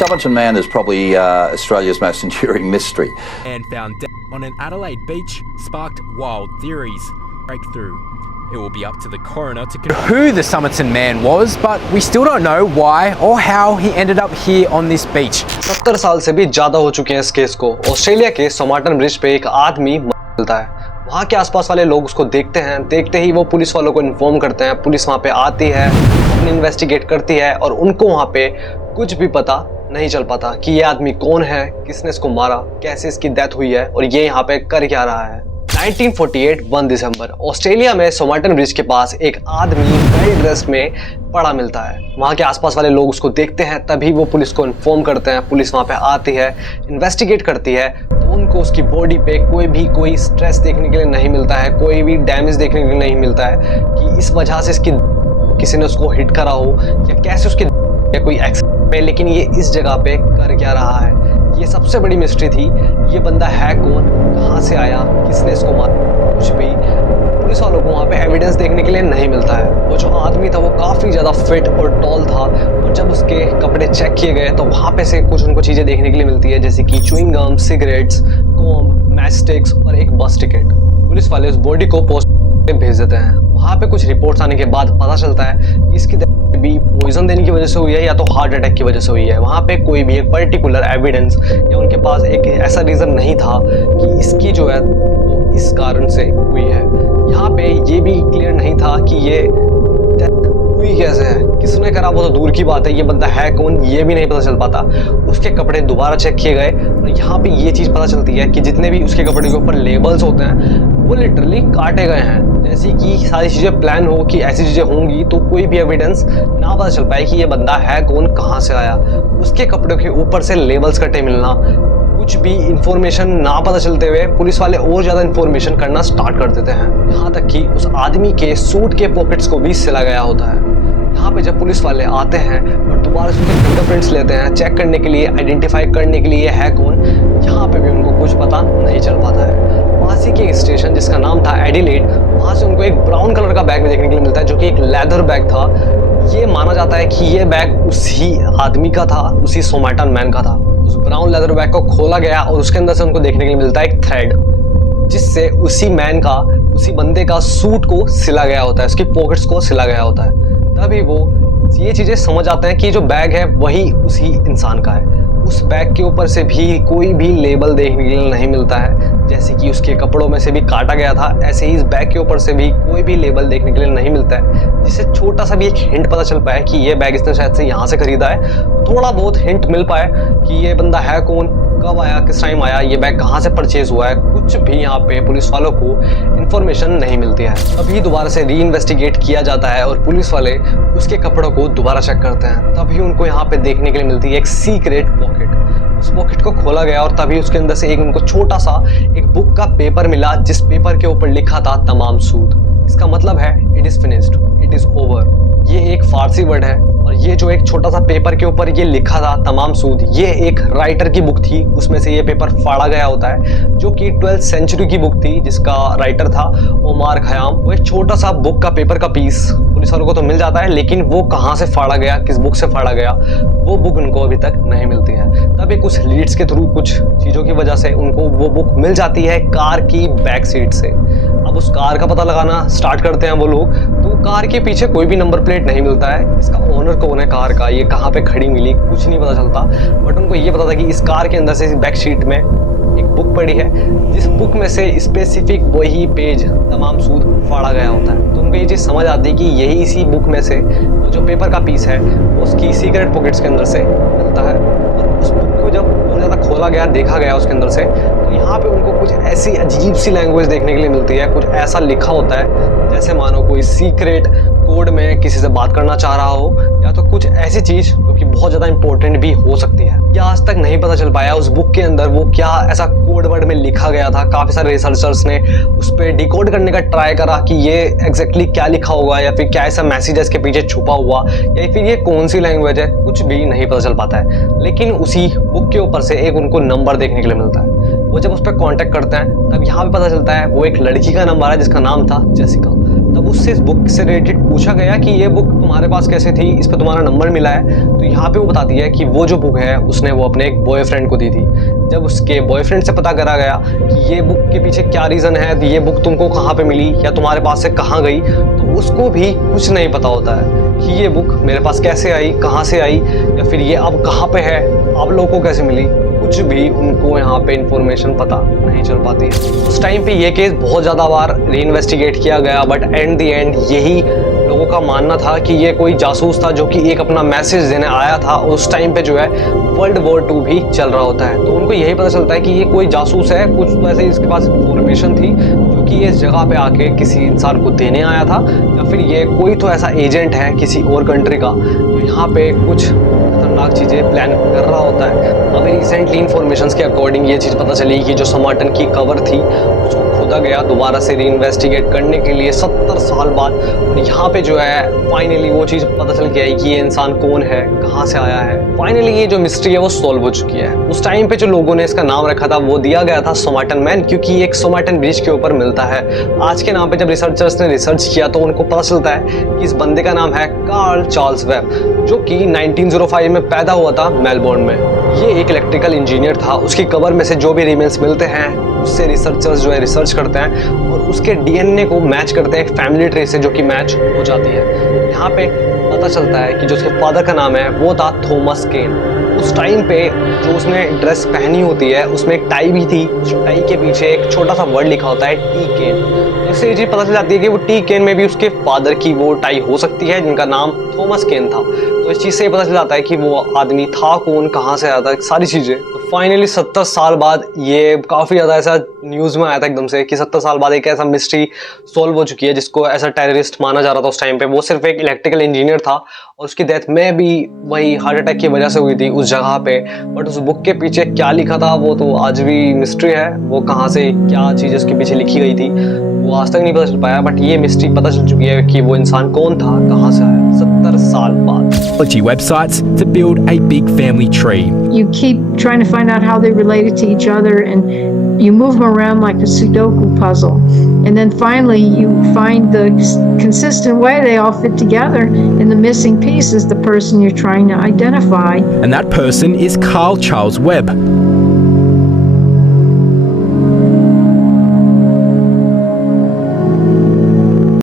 Somerton Man is probably Australia's most enduring mystery. And found dead on an Adelaide beach sparked wild theories. Breakthrough. It will be up to the coroner to confirm who the Somerton Man was, but we still don't know why or how he ended up here on this beach. 70 साल से भी ज्यादा हो चुके हैं इस case को। Australia के सोमरटन ब्रिज पे एक आदमी मिलता है। वहाँ के आसपास वाले लोग उसको देखते हैं, देखते ही वो पुलिस वालों को इन्फॉर्म करते हैं। पुलिस वहाँ पे आती है, अपनी इन्वेस्टिगेट करती है और उनको वहाँ पे कुछ भी पता नहीं चल पाता कि ये आदमी कौन है, किसने इसको मारा, कैसे इसकी डेथ हुई है और ये यहाँ पे कर क्या रहा है। 1948 1 दिसंबर ऑस्ट्रेलिया में सोमरटन ब्रिज के पास एक आदमी वेल ड्रेस में पड़ा मिलता है। वहाँ के आसपास वाले लोग उसको देखते हैं, तभी वो पुलिस को इन्फॉर्म करते हैं। पुलिस वहाँ पे आती है, इन्वेस्टिगेट करती है, तो उनको उसकी बॉडी पे कोई स्ट्रेस देखने के लिए नहीं मिलता है, कोई भी डैमेज देखने के लिए नहीं मिलता है कि इस वजह से इसकी किसी ने उसको हिट करा हो या कैसे उसकी या कोई एक्सीडेंट पे। लेकिन ये इस जगह पे कर क्या रहा है, ये सबसे बड़ी मिस्ट्री थी। ये बंदा है कौन, कहाँ से आया, किसने इसको मारा, कुछ भी पुलिस वालों को वहाँ पे एविडेंस देखने के लिए नहीं मिलता है। वो जो आदमी था वो काफ़ी ज़्यादा फिट और टॉल था और जब उसके कपड़े चेक किए गए तो वहाँ पे से कुछ उनको चीज़ें देखने के लिए मिलती है, जैसे कि chewing gum, cigarettes, comb, match sticks और एक बस टिकट। पुलिस वाले उस बॉडी को पोस्ट पे भेज देते हैं। वहाँ पे कुछ रिपोर्ट्स आने के बाद पता चलता है कि इसकी भी पॉइजन देने की वजह से हुई है या तो हार्ट अटैक की वजह से हुई है। वहाँ पे कोई भी एक पर्टिकुलर एविडेंस या उनके पास एक ऐसा रीज़न नहीं था कि इसकी जो है वो इस कारण से हुई है। यहाँ पे ये भी क्लियर नहीं था कि ये डेथ हुई कैसे है, किसने करा वो तो दूर की बात है, ये बंदा है कौन ये भी नहीं पता चल पाता। उसके कपड़े दोबारा चेक किए गए और यहाँ पे ये चीज़ पता चलती है कि जितने भी उसके कपड़े के ऊपर लेबल्स होते हैं वो लिटरली काटे गए हैं। जैसे कि सारी चीज़ें प्लान हो कि ऐसी चीज़ें होंगी तो कोई भी एविडेंस ना पता चल पाए कि ये बंदा है कौन, कहाँ से आया। उसके कपड़ों के ऊपर से लेबल्स कटे मिलना, कुछ भी इंफॉर्मेशन ना पता चलते हुए पुलिस वाले और ज़्यादा इंफॉर्मेशन करना स्टार्ट कर देते हैं। यहाँ तक कि उस आदमी के सूट के पॉकेट्स को भी सिला गया होता है। यहाँ पे जब पुलिस वाले आते हैं और दोबारा से उसके फिंगरप्रिंट्स लेते हैं चेक करने के लिए, आइडेंटिफाई करने के लिए है कौन, यहाँ पे भी उनको कुछ पता नहीं चल पाता है। पासी के स्टेशन जिसका नाम था एडिलेड, वहाँ से उनको एक ब्राउन कलर का बैग भी देखने के लिए मिलता है जो कि एक लेदर बैग था। ये माना जाता है कि ये बैग उसी आदमी का था, उसी सोमरटन मैन का था। उस ब्राउन लेदर बैग को खोला गया और उसके अंदर से उनको देखने के लिए मिलता है एक थ्रेड, जिससे उसी मैन का, उसी बंदे का सूट को सिला गया होता है, उसकी पॉकेट्स को सिला गया होता है। तभी वो ये चीज़ें समझ आते हैं कि जो बैग है वही उसी इंसान का है। उस बैग के ऊपर से भी कोई भी लेबल देखने के लिए नहीं मिलता है, जैसे कि उसके कपड़ों में से भी काटा गया था, ऐसे ही इस बैग के ऊपर से भी कोई भी लेबल देखने के लिए नहीं मिलता है, जिससे छोटा सा भी एक हिंट पता चल पाए कि ये बैग इसने शायद से यहाँ से खरीदा है। थोड़ा बहुत हिंट मिल पाए कि ये बंदा है कौन, कब आया, किस टाइम आया, ये बैग कहाँ से परचेज हुआ है, कुछ भी यहाँ पे पुलिस वालों को इन्फॉर्मेशन नहीं मिलती है। अभी दोबारा से री इन्वेस्टिगेट किया जाता है और पुलिस वाले उसके कपड़ों को दोबारा चेक करते हैं। तभी उनको यहाँ पे देखने के लिए मिलती है एक सीक्रेट पॉकेट। उस पॉकेट को खोला गया और तभी उसके अंदर से एक उनको छोटा सा एक बुक का पेपर मिला, जिस पेपर के ऊपर लिखा था तमाम सूद। इसका मतलब है it is finished, it is over. ये एक फारसी वर्ड है और ये जो एक छोटा सा पेपर के ऊपर ये लिखा था तमाम सूद, ये एक राइटर की बुक थी, उसमें से ये पेपर फाड़ा गया होता है, जो कि 12th सेंचुरी की बुक थी, जिसका राइटर था ओमार खयाम। वो एक छोटा सा बुक का पेपर का पीस पुलिस वालों को तो मिल जाता है, लेकिन वो कहाँ से फाड़ा गया, किस बुक से फाड़ा गया, वो बुक उनको अभी तक नहीं मिलती है। तभी कुछ लीड्स के थ्रू, कुछ चीज़ों की वजह से उनको वो बुक मिल जाती है कार की बैक सीट से। अब उस कार का पता लगाना स्टार्ट करते हैं वो लोग, तो कार के पीछे कोई भी नंबर प्लेट नहीं मिलता है, इसका ओनर कौन है कार का, ये कहाँ पे खड़ी मिली, कुछ नहीं पता चलता। बट उनको ये पता था कि इस कार के अंदर से बैक सीट में एक बुक पड़ी है, जिस बुक में से स्पेसिफिक वही पेज तमाम सूद फाड़ा गया होता है। तो उनको ये चीज़ समझ आती है कि यही इसी बुक में से वो जो पेपर का पीस है उसकी सीक्रेट पॉकेट्स के अंदर से मिलता है। और उस बुक को जब बहुत ज़्यादा खोला गया, देखा गया उसके अंदर से, तो यहाँ पे उनको कुछ ऐसी अजीब सी लैंग्वेज देखने के लिए मिलती है। कुछ ऐसा लिखा होता है जैसे मानो कोई सीक्रेट कोड में किसी से बात करना चाह रहा हो, या तो कुछ ऐसी चीज़ जो कि बहुत ज़्यादा इंपॉर्टेंट भी हो सकती है। या आज तक नहीं पता चल पाया उस बुक के अंदर वो क्या ऐसा कोड वर्ड में लिखा गया था। काफ़ी सारे रिसर्चर्स ने उस पर डिकोड करने का ट्राई करा कि ये एग्जैक्टली क्या लिखा होगा, या फिर क्या ऐसा मैसेज है इसके पीछे छुपा हुआ, या फिर ये कौन सी लैंग्वेज है, कुछ भी नहीं पता चल पाता है। लेकिन उसी बुक के ऊपर से एक उनको नंबर देखने के लिए मिलता है। वो जब उस पर कांटेक्ट करते हैं तब यहाँ पे पता चलता है वो एक लड़की का नंबर है जिसका नाम था जेसिका। तब उससे इस बुक से रिलेटेड पूछा गया कि ये बुक तुम्हारे पास कैसे थी, इस पर तुम्हारा नंबर मिला है। तो यहाँ पे वो बताती है कि वो जो बुक है उसने वो अपने एक बॉयफ्रेंड को दी थी। जब उसके बॉयफ्रेंड से पता करा गया कि ये बुक के पीछे क्या रीज़न है, ये बुक तुमको कहाँ पे मिली या तुम्हारे पास से कहाँ गई, तो उसको भी कुछ नहीं पता होता है कि ये बुक मेरे पास कैसे आई, कहाँ से आई, या फिर ये अब कहाँ पे है, आप लोगों को कैसे मिली, कुछ भी उनको यहाँ पे इंफॉर्मेशन पता नहीं चल पाती है। उस टाइम पे ये केस बहुत ज़्यादा बार री इन्वेस्टिगेट किया गया, बट एंड द एंड यही लोगों का मानना था कि ये कोई जासूस था जो कि एक अपना मैसेज देने आया था। उस टाइम पे जो है वर्ल्ड वॉर 2 भी चल रहा होता है, तो उनको यही पता चलता है कि ये कोई जासूस है, कुछ तो ऐसे इसके पास इंफॉर्मेशन थी जो कि इस जगह पे आके किसी इंसान को देने आया था, या फिर ये कोई तो ऐसा एजेंट है किसी और कंट्री का जो यहाँ पे कुछ खतरनाक चीज़ें प्लान कर रहा होता है। अभी रिसेंटली इंफॉर्मेशंस के अकॉर्डिंग ये चीज़ पता चली कि जो समाटन की कवर थी उसको खोदा गया दोबारा से री इन्वेस्टिगेट करने के लिए 70 साल बाद, और यहाँ पे जो है फाइनली वो चीज़ पता चल गई कि ये इंसान कौन है, कहाँ से आया है। फाइनली ये जो मिस्ट्री है वो सॉल्व हो चुकी है। उस टाइम पे जो लोगों ने इसका नाम रखा था वो दिया गया था सोमाटन मैन, क्योंकि ये एक सोमाटन ब्रिज के ऊपर मिलता है। आज के नाम पे जब रिसर्चर्स ने रिसर्च किया तो उनको पता चलता है कि इस बंदे का नाम है कार्ल चार्ल्स वेब, जो कि 1905 में पैदा हुआ था मेलबोर्न में। ये एक इलेक्ट्रिकल इंजीनियर था। उसकी कबर में से जो भी रिमेन्स मिलते हैं उससे रिसर्चर्स जो है रिसर्च करते हैं और उसके डीएनए को मैच करते हैं एक फैमिली ट्री से, जो कि मैच हो जाती है। यहाँ पे पता चलता है कि जो उसके फादर का नाम है वो था थॉमस केन। उस टाइम पे जो उसने ड्रेस पहनी होती है उसमें एक टाई भी थी, उस टाई के पीछे एक छोटा सा वर्ड लिखा होता है टी केन। इससे ये चीज़ पता चल जाती है कि वो टी केन में भी उसके फादर की वो टाई हो सकती है जिनका नाम थॉमस केन था। तो इस चीज़ से पता चल जाता है कि वो आदमी था कौन, कहाँ से आया था, सारी चीज़ें। तो फाइनली 70 साल बाद ये काफ़ी ज़्यादा ऐसा न्यूज़ में आया था एकदम से कि 70 साल बाद एक ऐसा मिस्ट्री सॉल्व हो चुकी है जिसको ऐसा टेररिस्ट माना जा रहा था उस टाइम पे। वो सिर्फ एक इलेक्ट्रिकल इंजीनियर था और उसकी डेथ में भी वही हार्ट अटैक की वजह से हुई थी उस जगह पे। बट उस बुक के पीछे क्या लिखा था वो तो आज भी मिस्ट्री है। वो कहाँ से क्या चीज़ उसके पीछे लिखी गई थी वो आज तक नहीं पता चल पाया, बट ये मिस्ट्री पता चल चुकी है कि वो इंसान कौन था, कहाँ से आया 70 साल बाद। Websites to build a big family tree. You keep trying to find out how they related to each other, and you move them around like a Sudoku puzzle. And then finally you find the consistent way they all fit together, and the missing piece is the person you're trying to identify. And that person is Carl Charles Webb.